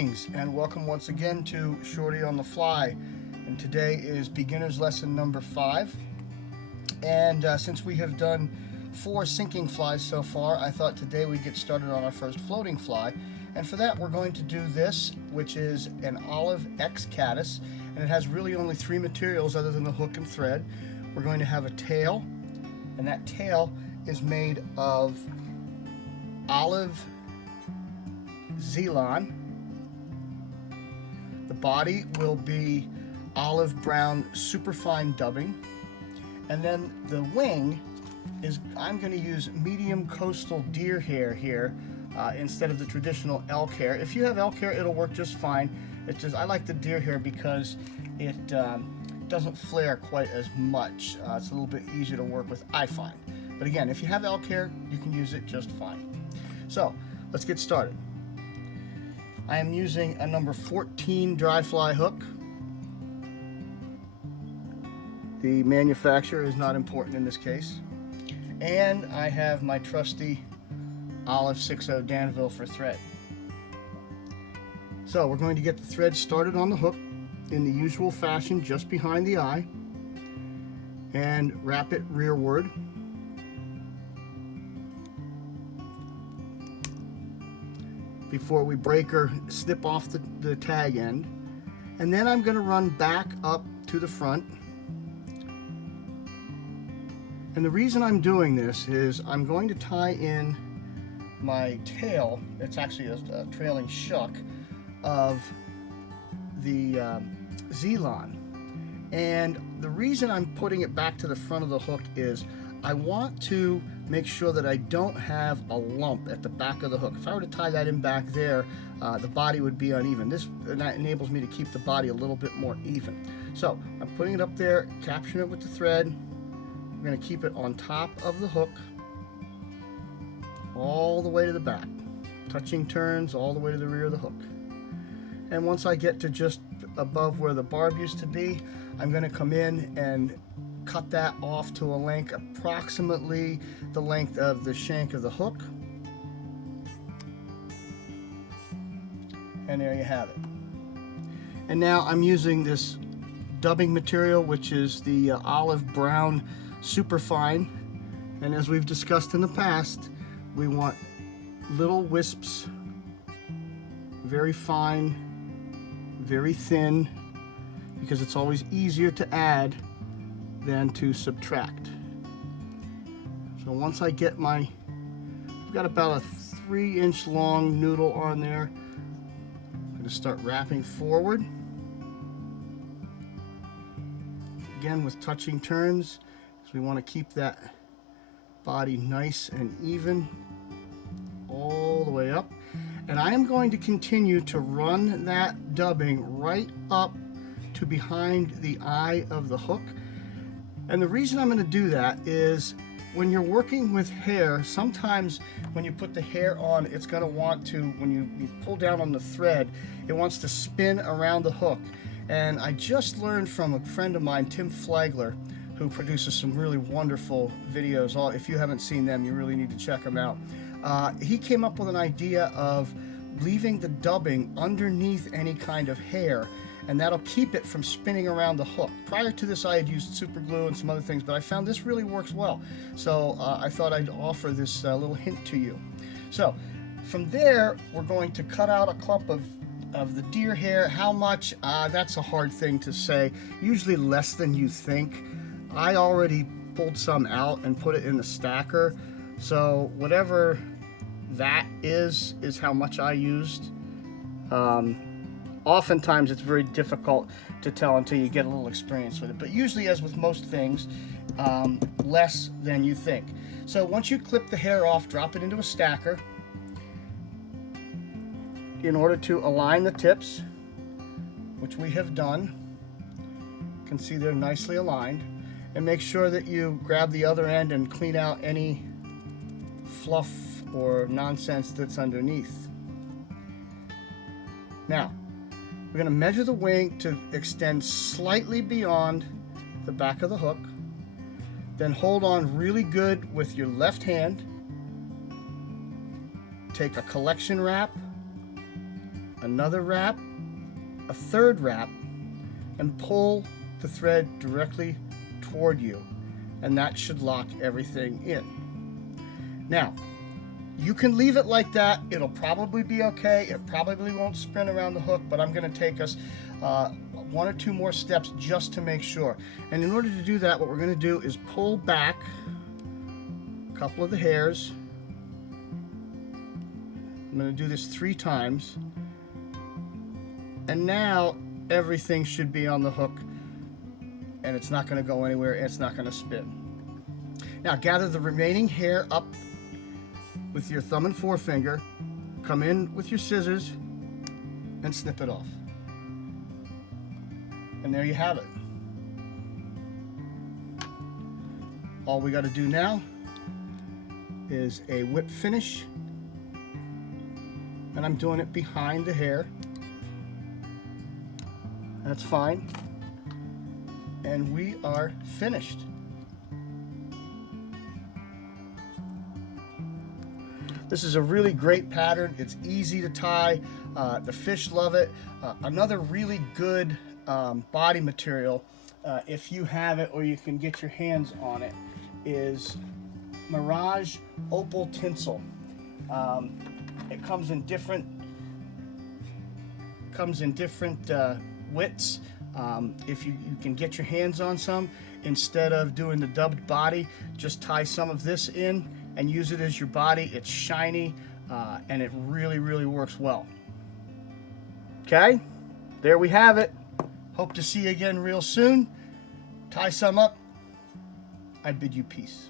Greetings and welcome once again to Shorty on the Fly, and today is beginner's lesson number 5. And since we have done 4 sinking flies so far, I thought today we'd get started on our first floating fly. And for that we're going to do this, which is an olive X caddis, and it has really only 3 materials other than the hook and thread. We're going to have a tail, and that tail is made of olive Zealand. The body will be olive brown superfine dubbing, and then the wing is, I'm going to use medium coastal deer hair here instead of the traditional elk hair. If you have elk hair, it'll work just fine. It's just I like the deer hair because it doesn't flare quite as much. It's a little bit easier to work with, I find. But again, if you have elk hair, you can use it just fine. So let's get started. I am using a number 14 dry fly hook. The manufacturer is not important in this case. And I have my trusty Olive 6.0 Danville for thread. So we're going to get the thread started on the hook in the usual fashion, just behind the eye, and wrap it rearward. Before we break or snip off the tag end. And then I'm going to run back up to the front. And the reason I'm doing this is I'm going to tie in my tail, it's actually a trailing shuck of the Zealand. And the reason I'm putting it back to the front of the hook is I want to make sure that I don't have a lump at the back of the hook. If I were to tie that in back there, the body would be uneven. That enables me to keep the body a little bit more even. So I'm putting it up there, capturing it with the thread. I'm going to keep it on top of the hook all the way to the back, touching turns all the way to the rear of the hook. And once I get to just above where the barb used to be, I'm going to come in and cut that off to a length approximately the length of the shank of the hook. And there you have it. And now I'm using this dubbing material, which is the olive brown superfine. And as we've discussed in the past, we want little wisps, very fine, very thin, because it's always easier to add than to subtract. So once I get I've got about a 3-inch long noodle on there. I'm going to start wrapping forward. Again with touching turns, because we want to keep that body nice and even all the way up. And I am going to continue to run that dubbing right up to behind the eye of the hook. And the reason I'm going to do that is when you're working with hair, sometimes when you put the hair on, it's going to want to, when you pull down on the thread, it wants to spin around the hook. And I just learned from a friend of mine, Tim Flagler, who produces some really wonderful videos. If you haven't seen them, you really need to check them out. He came up with an idea of leaving the dubbing underneath any kind of hair, and that'll keep it from spinning around the hook. Prior to this I had used super glue and some other things, but I found this really works well. So I thought I'd offer this little hint to you. So from there we're going to cut out a clump of the deer hair. How much? That's a hard thing to say. Usually less than you think. I already pulled some out and put it in the stacker. So whatever that is how much I used. Oftentimes it's very difficult to tell until you get a little experience with it, but usually, as with most things, less than you think. So once you clip the hair off, drop it into a stacker in order to align the tips, which we have done. You can see they're nicely aligned, and make sure that you grab the other end and clean out any fluff or nonsense that's underneath. Now we're going to measure the wing to extend slightly beyond the back of the hook. Then hold on really good with your left hand. Take a collection wrap another wrap, a third wrap, and pull the thread directly toward you, and that should lock everything in. Now, you can leave it like that. It'll probably be okay. It probably won't spin around the hook, but I'm going to take us one or two more steps just to make sure. And in order to do that, what we're going to do is pull back a couple of the hairs. I'm going to do this 3 times. And now everything should be on the hook, and it's not going to go anywhere, and it's not going to spin. Now gather the remaining hair up with your thumb and forefinger, come in with your scissors, and snip it off. And there you have it. All we got to do now is a whip finish, and I'm doing it behind the hair. That's fine. And we are finished. This is a really great pattern. It's easy to tie. The fish love it. Another really good body material, if you have it or you can get your hands on it, is Mirage Opal Tinsel. It comes in different widths. If you can get your hands on some, instead of doing the dubbed body, just tie some of this in and use it as your body. It's shiny, and it really works well. Okay, there we have it. Hope to see you again real soon. Tie some up. I bid you peace.